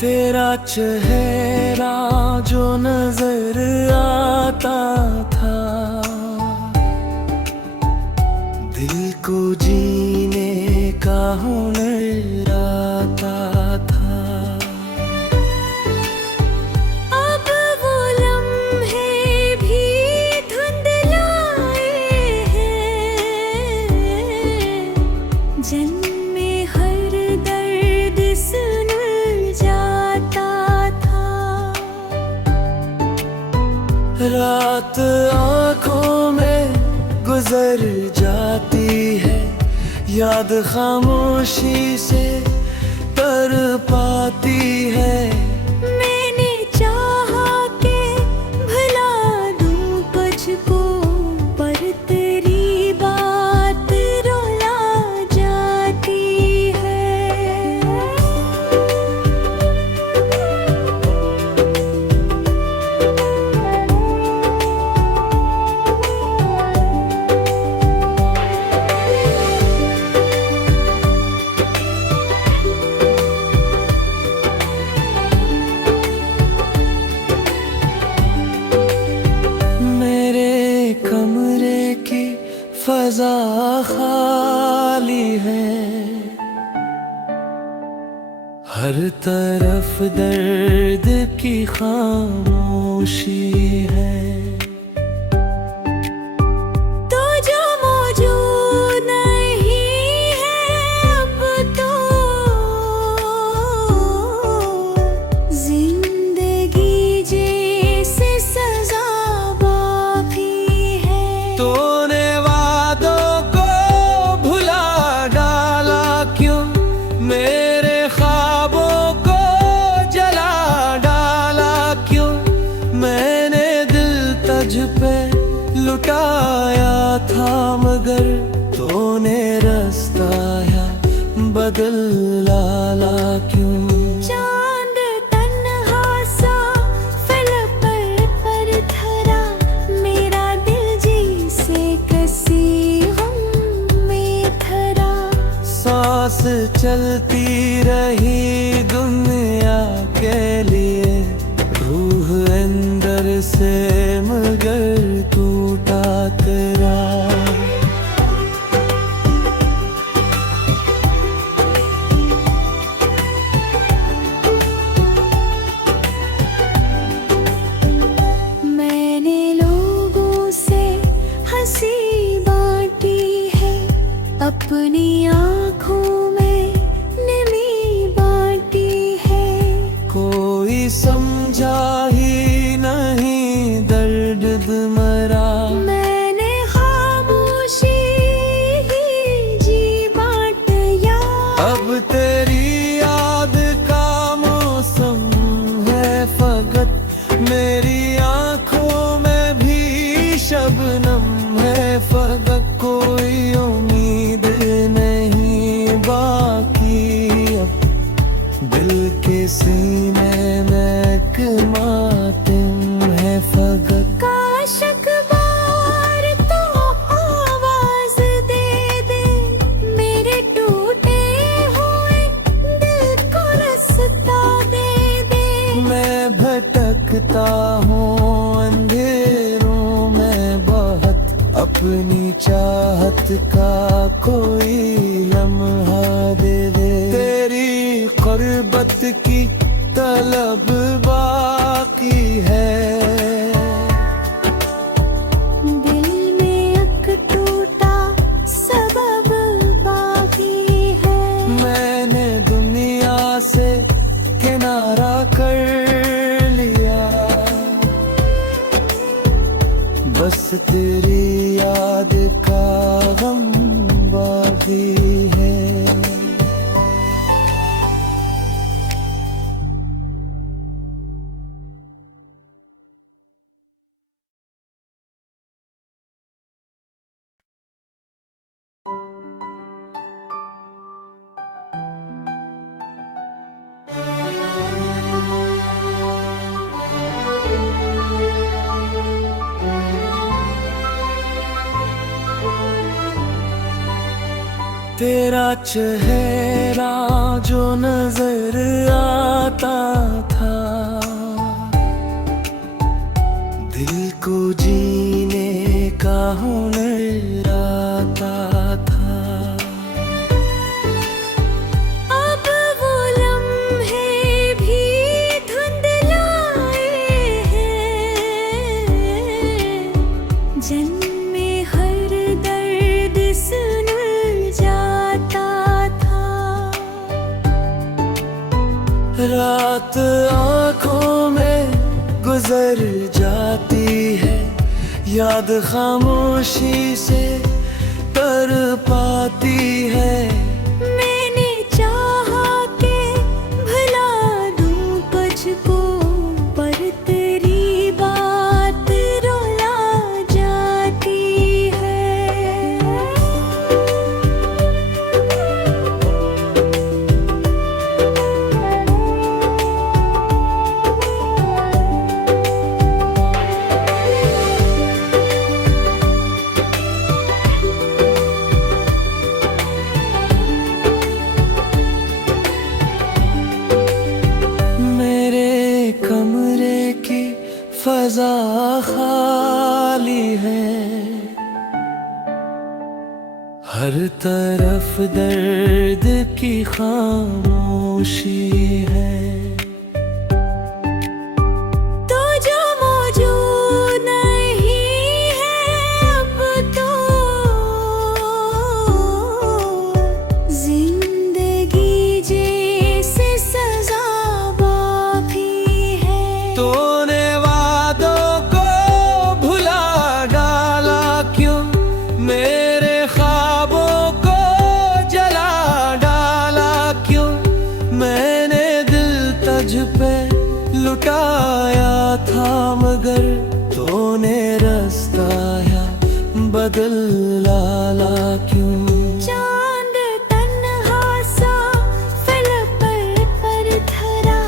तेरा चेहरा जो नजर आता था, दिल को जीने का हुनर आता था। अब वो लम्हे भी धुंधलाए हैं, जन्मे हर दर्द सुन जाता था। रात आँखों में गुजर जाती है, याद खामोशी से तर पाती है। मैंने चाहा कि भुला दूं तुझको, पर तेरी बात रुला जाती है। कमरे की फजा खाली है, हर तरफ दर्द की खामोशी है। तो जो मौजूद नहीं है अब तो, जिंदगी जैसे सजा बाकी है। तूने वादों को भुला डाला क्यों, मेरे ख्वाबों को जला डाला क्यों। मैंने दिल तुझ पे लुटाया था, मगर तूने रास्ता या बदल डाला क्यों। चांद तन्हा सा फलक पर धरा, मेरा दिल जिसे कसी गम में धरा। सांस चलती रही दुनिया के लिए, रूह अंदर से मगर टूटा तेरा। मैंने लोगों से हंसी बांटी है, अपनी आँखों में नमी बांटी है। कोई समझा ही नहीं दर्द मरा, मैंने खामोशी ही जी बांट या। अब तेरी याद का मौसम है फकत, मेरी आँखों में भी शबनम है फकत। कोई उम्मीद नहीं बाकी अब, दिल के सीने में एक मातम है फकत। काश अखबार तो आवाज दे दे, मेरे टूटे हुए दिल को रास्ता दे दे। मैं भटकता हूँ अंधेरों में बहुत, अपनी चाहत का कोई लम्हा दे दे। तेरी क़ुर्बत की तलब बाकी है, दिल में एक टूटा सबब बाकी है। मैंने दुनिया से किनारा कर लिया, बस तेरी याद का गम बाकी है। तेरा चेहरा जो नजर आता आता था। दिल को जीने का हुनर आता था। अब वो लम्हे भी धुंधलाए हैं, जन्मे हर दर्द सुन जाता था। रात आँखों में गुजर जाती है, याद खामोशी से तर पाती है। मैंने चाहा कि भुला दूं तुझको, पर तेरी बात रुला जाती है। कमरे की फजा खाली है, हर तरफ दर्द की खामोशी है। तो जो मौजूद नहीं है अब तो, जिंदगी जैसे सजा बाकी है। तूने वादों को भुला डाला क्यों, मेरे ख्वाबों को जला डाला क्यों। मैंने दिल तुझ पे लुटाया था, मगर तूने रास्ता या बदल डाला क्यों। चांद तन्हा सा फलक पर धरा,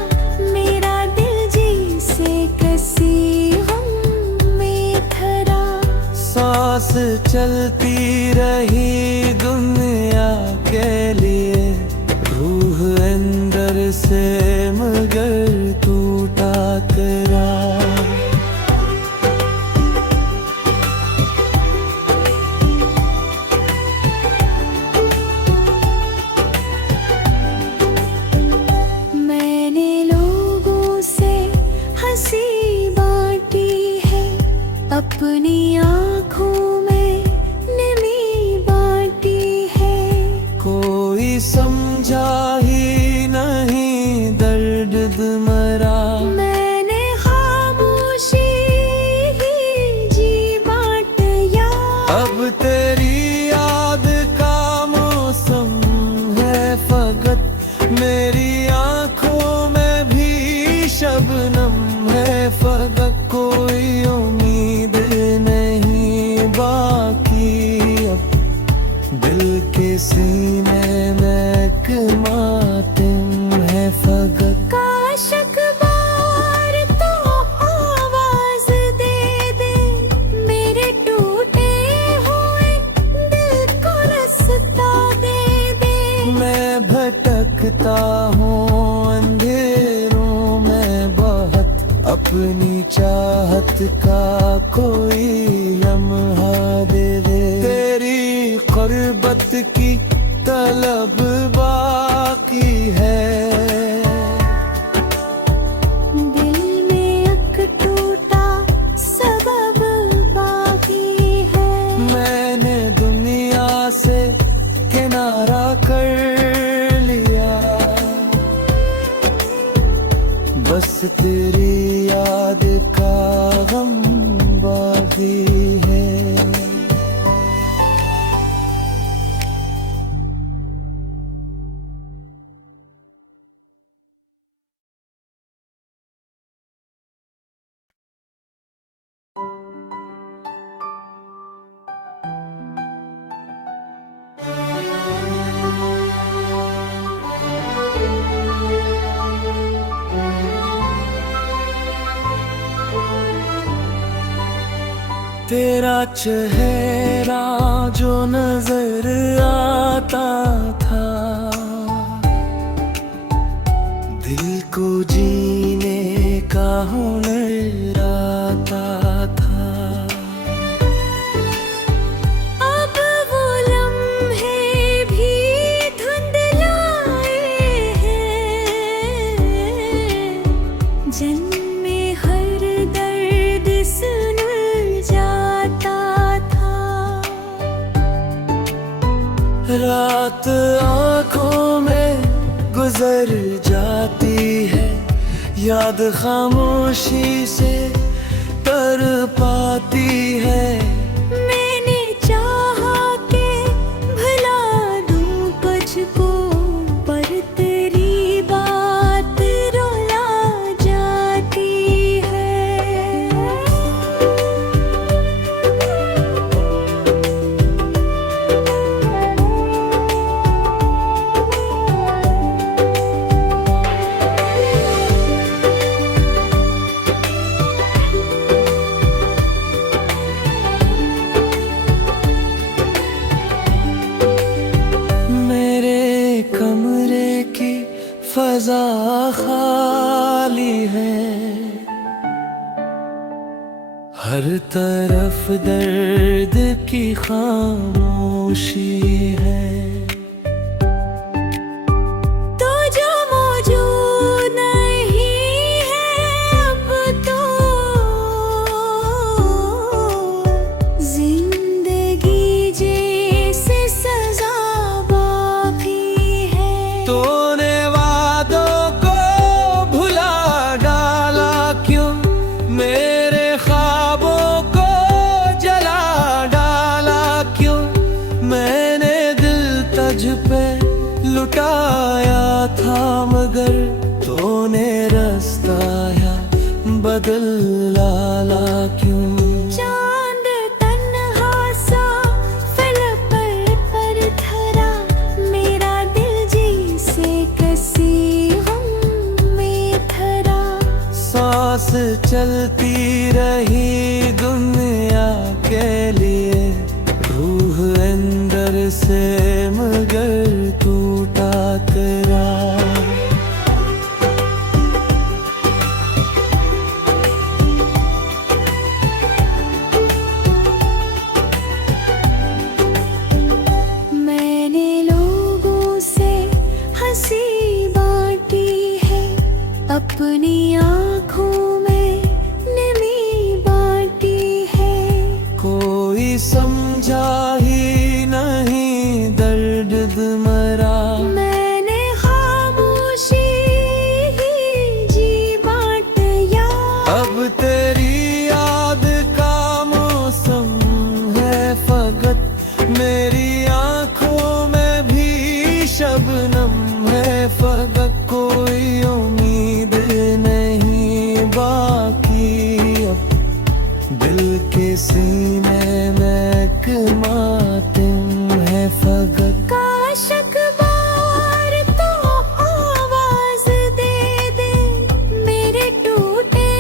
मेरा दिल जिसे कसी गम में धरा। सांस चलती रही दुनिया के लिए, रूह अंदर से मगर टूटा तेरा। मैंने लोगों से हंसी बांटी है, अपनी आँखों में नमी बांटी है। कोई समझा ही नहीं दर्द मरा, मैंने खामोशी ही जी बांट या। अब तेरी याद का मौसम है फकत, मेरी आँखों में भी शबनम है फकत। कोई उम्मीद नहीं बाकी अब, दिल के सीने में एक मातम है फकत। काश अखबार तो आवाज दे दे, मेरे टूटे हुए दिल को रास्ता दे दे। मैं भटकता हूँ अंधेरों में बहुत, अपनी चाहत का कोई लम्हा दे दे। तेरी क़ुर्बत की तलब बाकी है, दिल में एक टूटा सबब बाकी है। मैंने दुनिया से किनारा कर लिया, बस तेरी याद का गम बाकी है। तेरा चेहरा जो नजर आता था, दिल को जीने का हुनर आता था। अब वो लम्हे भी धुंधलाए हैं, जन्मे हर दर्द सुन जाता था। रात आँखों में गुजर जाती है, याद खामोशी से तर पाती है। मैंने चाहा कि भुला दूं तुझको, पर तेरी बात रुला जाती है। कमरे की फजा खाली है, हर तरफ दर्द की खामोशी है। तो जो मौजूद नहीं है अब तो, जिंदगी जैसे सजा बाकी है। तूने वादों को भुला डाला क्यों, मेरे ख्वाबों को जला डाला क्यों। मैंने दिल तुझ पे लुटाया था, मगर तूने रास्ता या बदल डाला क्यों। चांद तन्हा सा फलक पर धरा, मेरा दिल जी से कसी गम में धरा। सांस चलती रही दुनिया के लिए, रूह अंदर से मगर टूटा तेरा। मैंने लोगों से हंसी बांटी है, अपनी आँखों में नमी बांटी है। कोई समझा ही नहीं दर्द मरा, मैंने खामोशी ही जी बांट या। अब तेरी याद का मौसम है फकत, मेरी आँखों में भी शबनम है फकत। कोई उम्मीद नहीं बाकी अब, दिल के सीने में एक मातम है फकत। काश अखबार तो आवाज दे दे, मेरे टूटे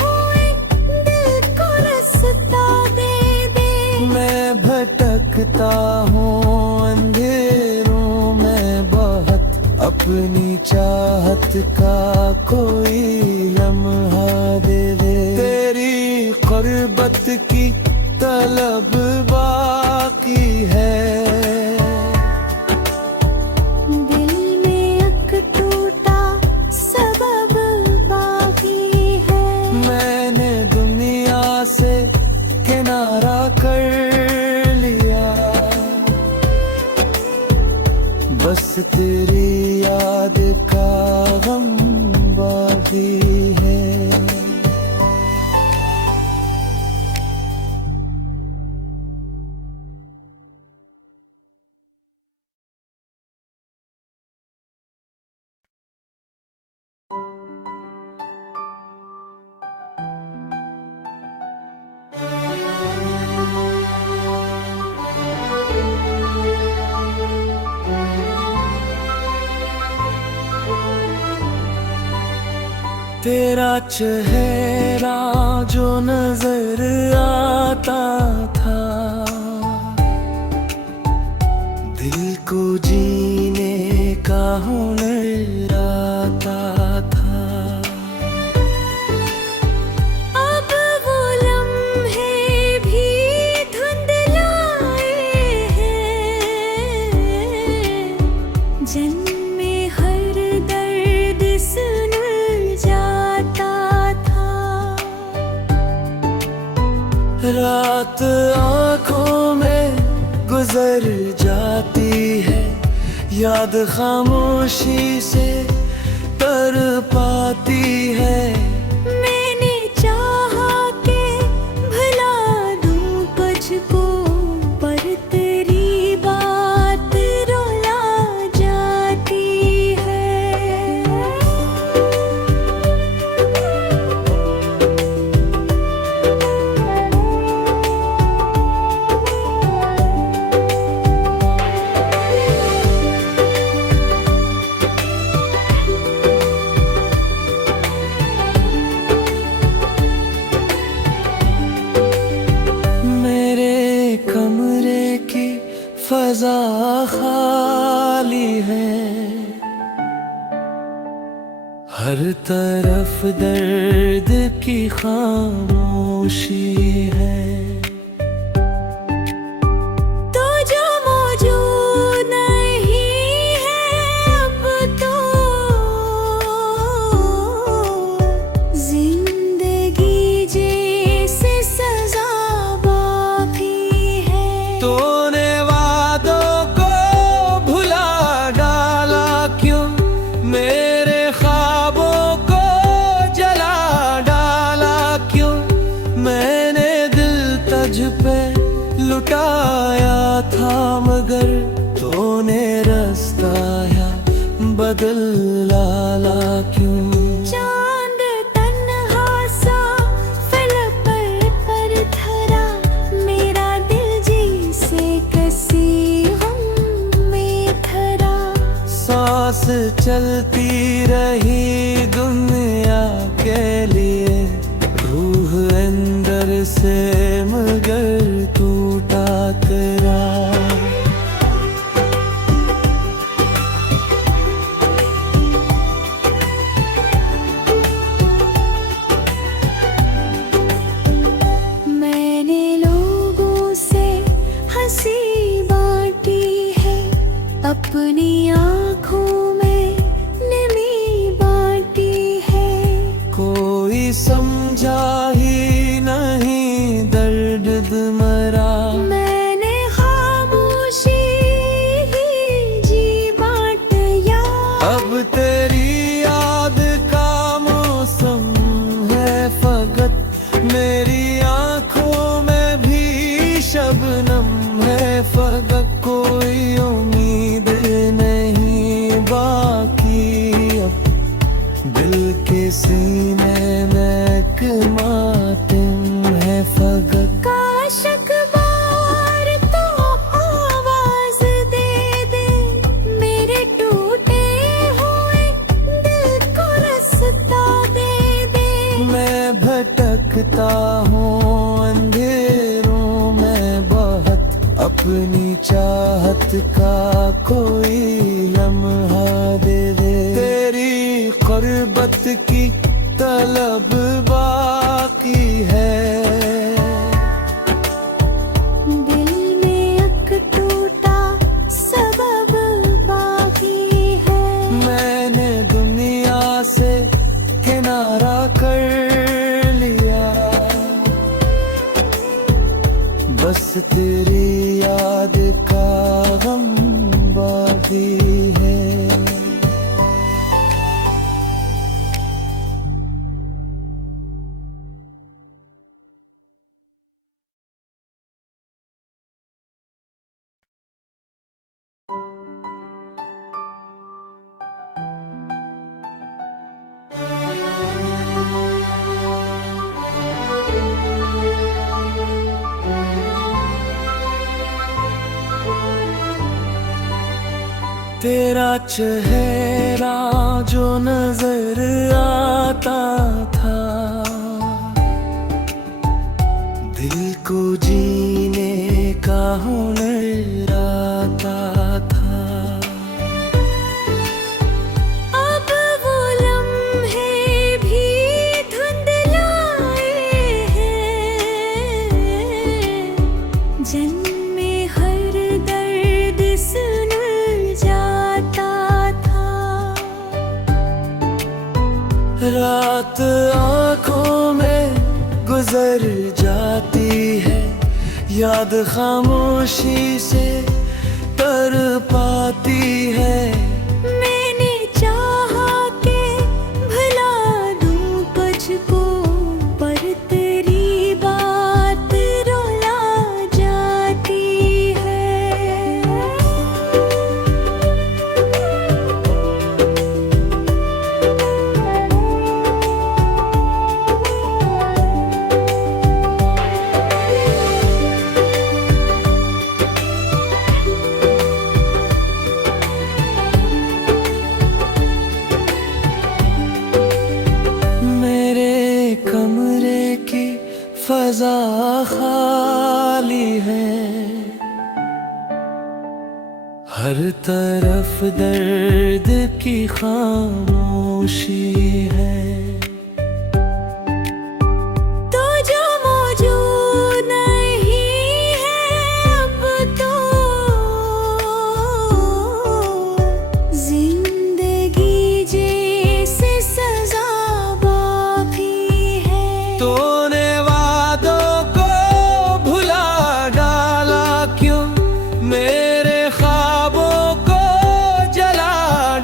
हुए दिल को रास्ता दे दे। मैं भटकता हूँ अंधेरों में बहुत, अपनी चाहत का कोई लम्हा दे दे। तेरी क़ुर्बत की तलब बाकी है, दिल में एक टूटा सबब बाकी है। मैंने दुनिया से किनारा कर लिया, बस तेरी याद का गम बाकी है। तेरा चेहरा जो नजर आता था, दिल को जीने का हुनर आता था। रात आँखों में गुजर जाती है, याद खामोशी से तर पाती है। मैंने चाहा के भुला दूं तुझको, पर तेरी बात रुला जाती है। कमरे की फजा खाली है, हर तरफ दर्द की खामोशी है। तो जो मौजूद नहीं है अब तो, जिंदगी जैसे सजा तूने वादों को भुला डाला क्यों, मेरे ख्वाबों को जला डाला क्यों। मैंने दिल तुझ पे लुटाया था, मगर तूने रास्ता या बदल डाला क्यों। सांस चलती रही दुनिया के लिए, रूह अंदर से मगर टूटा तेरा। मैंने लोगों से हंसी बांटी है, अपनी आँखों में नमी बांटी है। कोई समझा ही नहीं दर्द मरा, मैंने खामोशी ही जी बांटिया। अब तेरी याद का मौसम है फकत, मेरी आँखों में भी शबनम है फकत। कोई उम्मीद नहीं बाकी अब, दिल के सीने में एक मातम है फकत। काश अखबार तो आवाज दे दे, मेरे टूटे हुए दिल को रास्ता दे दे। मैं भटकता हूँ अंधेरों में बहुत, अपनी चाहत का कोई लम्हा दे दे। तेरी क़ुर्बत की तलब बाकी है, दिल में एक टूटा सबब बाकी है। मैंने दुनिया से किनारा कर लिया, बस तेरी याद का गम बाकी है। तेरा चेहरा जो नजर आता था, दिल को जीने का हुनर आता था। अब वो लम्हे भी धुंधलाए हैं, जन्मे हर दर्द सुन जाता था। रात आँखों में गुजर जाती है, याद खामोशी से तर पाती है। मैंने चाहा के भुला दूं तुझको, पर तेरी बात रुला जाती है। कमरे की फजा खाली है, हर तरफ दर्द की खामोशी है। तो जो मौजूद नहीं है अब तो, जिंदगी जैसे सजा बाकी है। तूने वादों को भुला डाला क्यों, मेरे ख्वाबों को जला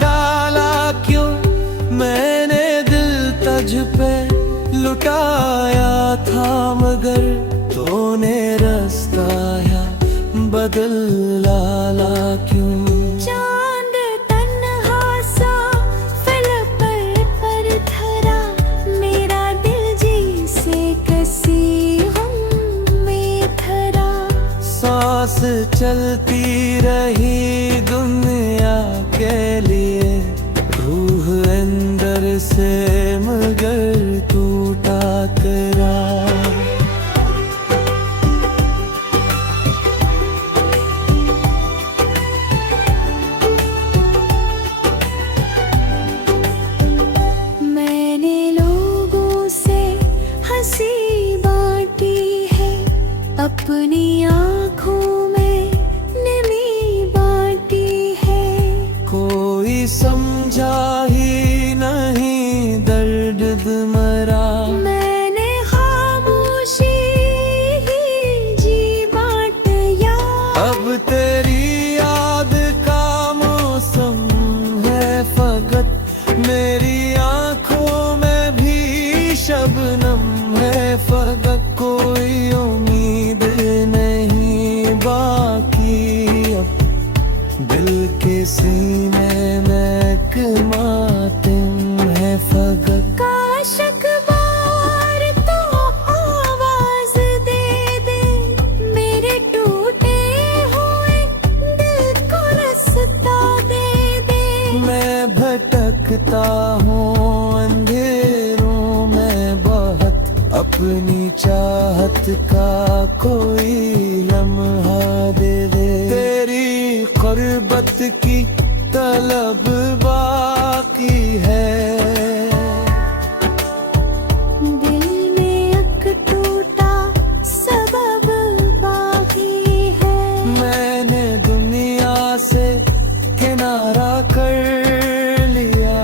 डाला क्यों। मैंने दिल तुझ पे लुटाया था, मगर तूने रास्ता या बदल डाला क्यों। चांद तन्हा सा फलक पर धरा, मेरा दिल जैसे किसी गम में धरा। सांस चलती रही दुनिया के लिए, रूह अंदर से मगर टूटा तेरा। मैंने लोगों से हंसी बांटी है, अपनी आँखों में नमी बांटी है। कोई समझा ही नहीं दर्द मरा, मैंने खामोशी ही जी बांट या। अब तेरी याद का मौसम है फकत, मेरी आँखों में भी शबनम है फकत। कोई उम्मीद नहीं बाकी अब, दिल के सीने में एक मातम है फकत। काश अखबार तो आवाज दे दे, मेरे टूटे हुए दिल को रास्ता दे दे। मैं भटकता हूँ अंधेरों में बहुत, अपनी चाहत का कोई लम्हा दे दे। तेरी क़ुर्बत की तलब बाकी है, दिल में एक टूटा सबब बाकी है। मैंने दुनिया से किनारा कर लिया,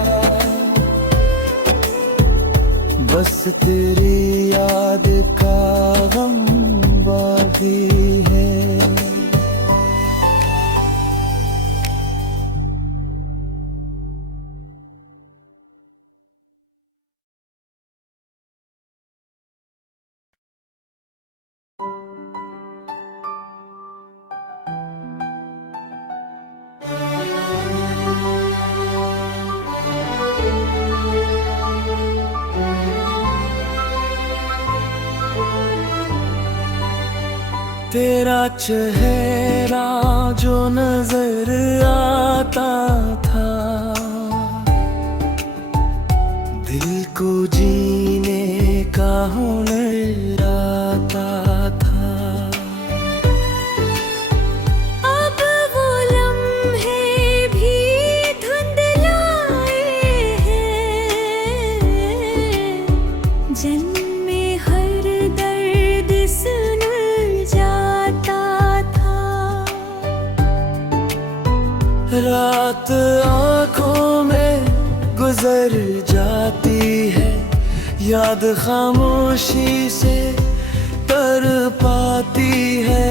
बस तेरी याद का गम बाकी है। तेरा चेहरा जो नजर आता था, दिल को जीने का हुनर आता था। अब वो लम्हे भी धुंधलाए हैं, जन्मे हर दर्द सुन जाता था। रात आँखों में गुजर जाती है, याद खामोशी से तर कर पाती है।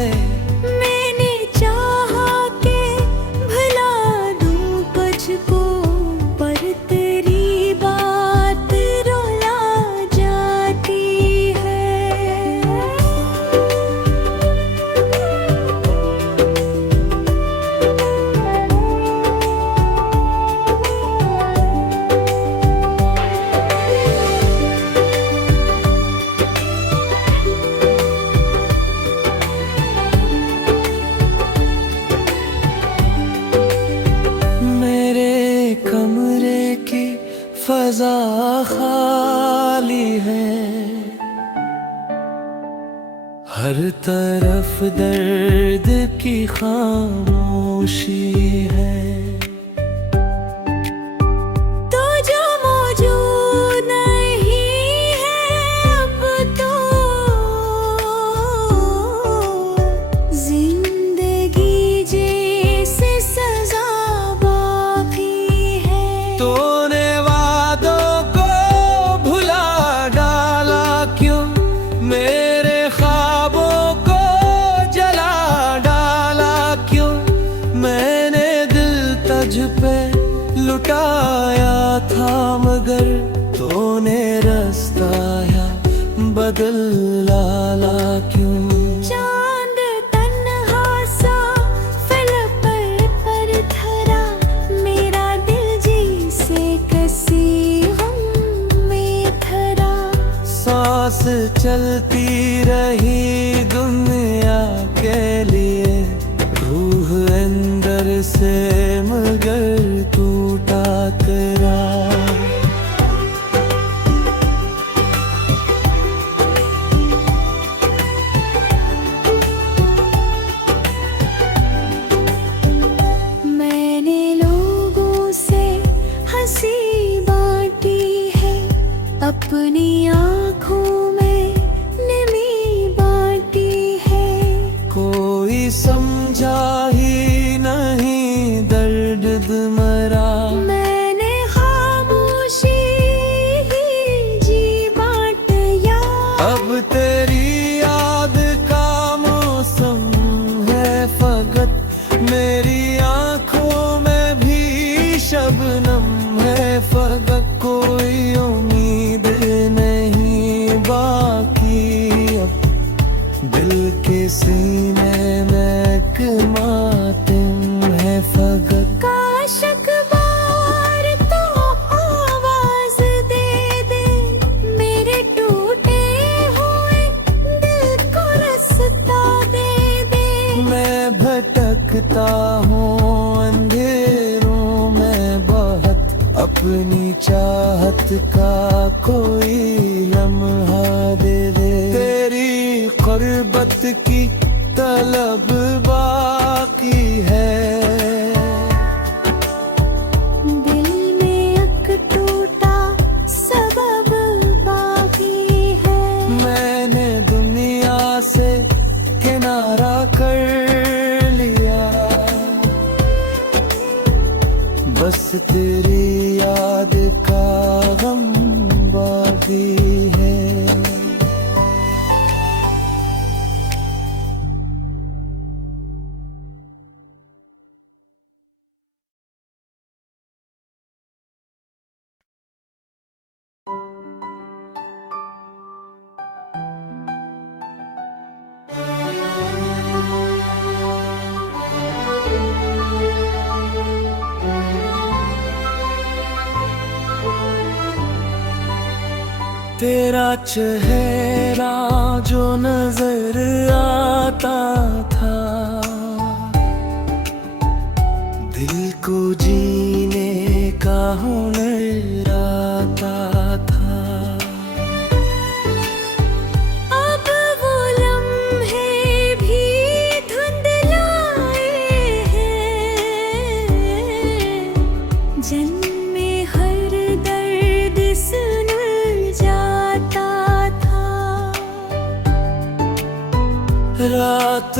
मैंने चाहा के भुला दूं तुझको, पर तेरी बात रुला जाती है। मेरे कमरे की फजा खाली है, हर तरफ दर्द की खामोशी है। तो जो मौजूद नहीं है अब तो, जिंदगी जैसे सजा बाकी है। तूने वादों को भुला डाला क्यों, मेरे ख्वाबों को जला डाला क्यों। मैंने दिल तुझ पे लुटाया था, मगर तूने रास्ता या बदल डाला क्यों। चांद तन्हा सा फलक पर धरा, मेरा दिल जैसे किसी गम में धरा। सांस चलती रही दुनिया के लिए, रूह अंदर से मगर टूटा तेरा। मैंने लोगों से हंसी बांटी है, अपनी आँखों में नमी बांटी है। कोई समझा ही नहीं दर्द मरा, मैंने खामोशी ही जी बांट या। अब तेरी याद का मौसम है फकत, मेरी आंखों में भी शबनम है फकत। कोई उम्मीद नहीं बाकी अब, दिल के सीने में एक मातम है फकत। काश अखबार तो आवाज दे दे, मेरे टूटे हुए दिल को रास्ता दे दे। मैं भटकता हूँ अंधेरों में बहुत, अपनी चाहत का कोई लम्हा दे दे। तेरी क़ुर्बत की तलब बाकी है, दिल में एक टूटा सबब बाकी है। मैंने दुनिया से किनारा कर लिया, बस तेरी याद का गम बाकी है। तेरा चेहरा जो नजर आता था, दिल को जीने का हुनर आता था। अब वो लम्हे भी धुंधलाए हैं, जन्मे हर दर्द सुन जाता था। रात